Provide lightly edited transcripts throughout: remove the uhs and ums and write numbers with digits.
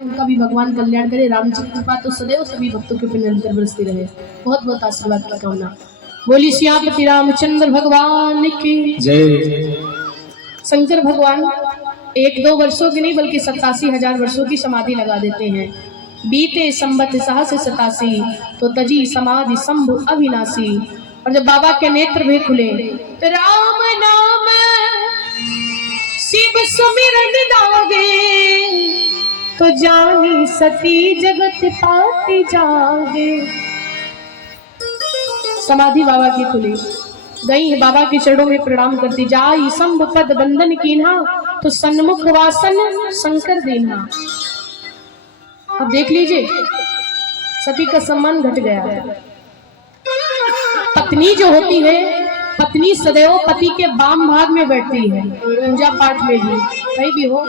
उनका भी भगवान कल्याण करे। राम जी की कृपा तो सदैव सभी भक्तों के ऊपर निरंतर बरसती रहे। बहुत बहुत आशीर्वाद की कामना। बोली सियापति रामचंद्र भगवान की जय। शंकर भगवान 1-2 वर्षों की नहीं बल्कि 87,000 वर्षों की समाधि लगा देते हैं। बीते संबत सहस 87 तो तजी समाधि शंभु अविनाशी। और जब बाबा के नेत्र भी खुले तो राम नाम शिव सुमिरन लागे तो जानी सती जगत पाती जागे। समाधि बाबा की खुली, गई है बाबा के चरणों में प्रणाम करती। जाई शंभ पद बंदन कीन्हा तो सन्मुख वासन शंकर दीन्हा। अब देख लीजिए सती का सम्मान घट गया। पत्नी जो होती है, पत्नी सदैव पति के वाम भाग में बैठती है। पूजा पाठ में भी कहीं भी हो,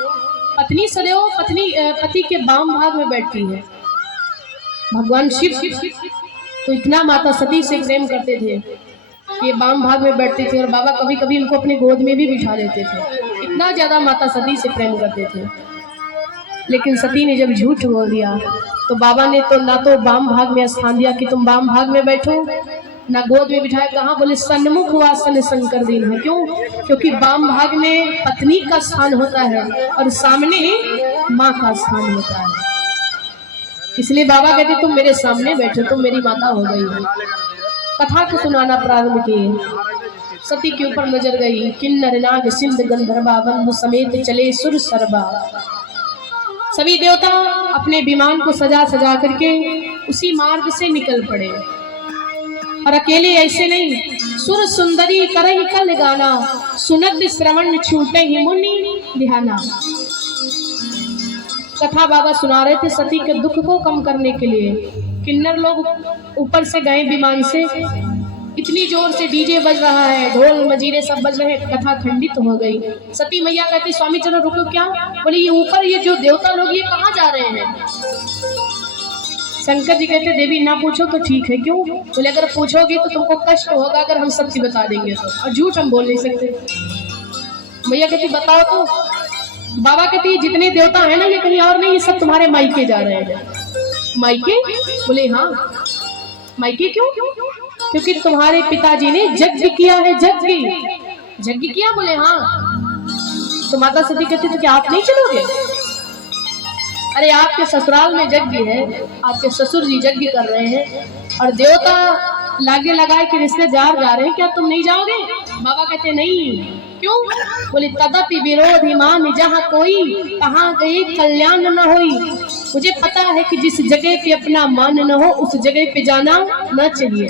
पत्नी सदैव पति के वाम भाग में बैठती है। भगवान शिव तो इतना माता सती से प्रेम करते थे कि वाम भाग में बैठते थे और बाबा कभी कभी उनको अपने गोद में भी बिठा देते थे। इतना ज्यादा माता सती से प्रेम करते थे। लेकिन सती ने जब झूठ बोल दिया तो बाबा ने तो ना तो वाम भाग में स्थान दिया कि तुम वाम भाग में बैठो, ना गोद में बिठाया। कहा? बोले सन्मुख वासन शंकर दीन है। क्यों? क्योंकि वाम भाग में पत्नी का स्थान होता है और सामने माँ का स्थान होता है। इसलिए बाबा कहते तुम मेरे सामने बैठो, तुम मेरी माता हो गई हो। कथा को सुनाना प्रारंभ किए। सती के ऊपर नजर गई। किन्नर नाग सिंध गंधर्वा बंधु समेत चले सुर सरबा। सभी देवता अपने विमान को सजा सजा करके उसी मार्ग से निकल पड़े। और अकेले ऐसे नहीं, सुर सुंदरी करहि कल गाना सुनत श्रवण छूटे ही मुनि ध्याना। कथा बाबा सुना रहे थे सती के दुख को कम करने के लिए। किन्नर लोग ऊपर से गए विमान से, इतनी जोर से डीजे बज रहा है, ढोल मजीरे सब बज रहे हैं, कथा खंडित हो गई। सती मैया कहती स्वामी चलो रुको। क्या? बोले ये ऊपर ये जो देवता लोग ये कहाँ जा रहे हैं? शंकर जी कहते देवी ना पूछो तो ठीक है। क्यों? बोले अगर पूछोगी तो तुमको कष्ट होगा अगर हम सत्य बता देंगे तो, और झूठ हम बोल नहीं सकते। मैया कहती बताओ तो। बाबा कहती जितने देवता है ना ये कहीं और नहीं, ये सब तुम्हारे मायके जा रहे हैं। मायके? बोले हाँ। मायके क्यों? क्योंकि तुम्हारे पिताजी ने यज्ञ किया है। यज्ञ किया? बोले हाँ। तो माता सती कहती तो क्या आप नहीं चलोगे? अरे आपके ससुराल में यज्ञ है, आपके ससुर जी यज्ञ कर रहे हैं और देवता लागे लगाए के रिश्तेदार जा रहे हैं, क्या तुम नहीं जाओगे? बाबा कहते नहीं। क्यों? बोले तदपि विरोधी मान जहाँ कोई कहाँ गए कल्याण न होई। मुझे पता है कि जिस जगह पे अपना मान न हो उस जगह पे जाना न चाहिए।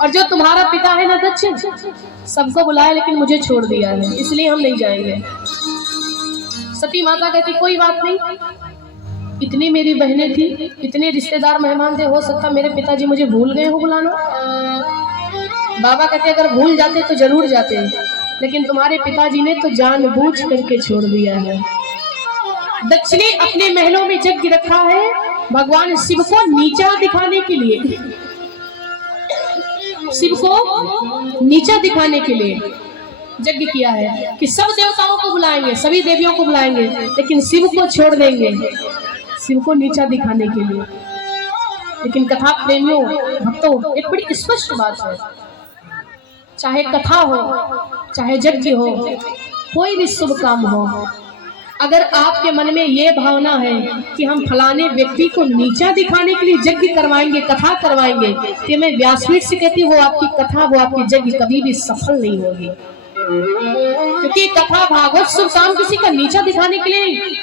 और जो तुम्हारा पिता है ना दक्ष, सबको बुलाया लेकिन मुझे छोड़ दिया है, इसलिए हम नहीं जाएंगे। सती माता कहती कोई बात नहीं, इतनी मेरी बहनें थी, इतने रिश्तेदार मेहमान थे, हो सकता मेरे पिताजी मुझे भूल गए हो बुलाना। बाबा कहते अगर भूल जाते तो जरूर जाते, लेकिन तुम्हारे पिताजी ने तो जानबूझ करके छोड़ दिया है। दक्ष ने अपने महलों में यज्ञ रखा है भगवान शिव को नीचा दिखाने के लिए। शिव को नीचा दिखाने के लिए यज्ञ किया है कि सब देवताओं को बुलाएंगे, सभी देवियों को बुलाएंगे, लेकिन शिव को छोड़ देंगे, शिव को नीचा दिखाने के लिए। लेकिन कथा प्रेमियों भक्तों एक बड़ी स्पष्ट बात है, चाहे कथा हो चाहे यज्ञ हो, कोई भी शुभ काम हो, अगर आपके मन में ये भावना है कि हम फलाने व्यक्ति को नीचा दिखाने के लिए यज्ञ करवाएंगे, कथा करवाएंगे, तो मैं व्यासपीठ से कहती हूँ वो आपकी कथा वो आपकी यज्ञ कभी भी सफल नहीं होगी। क्योंकि कथा भागवत शुभ काम किसी का नीचा दिखाने के लिए नहीं,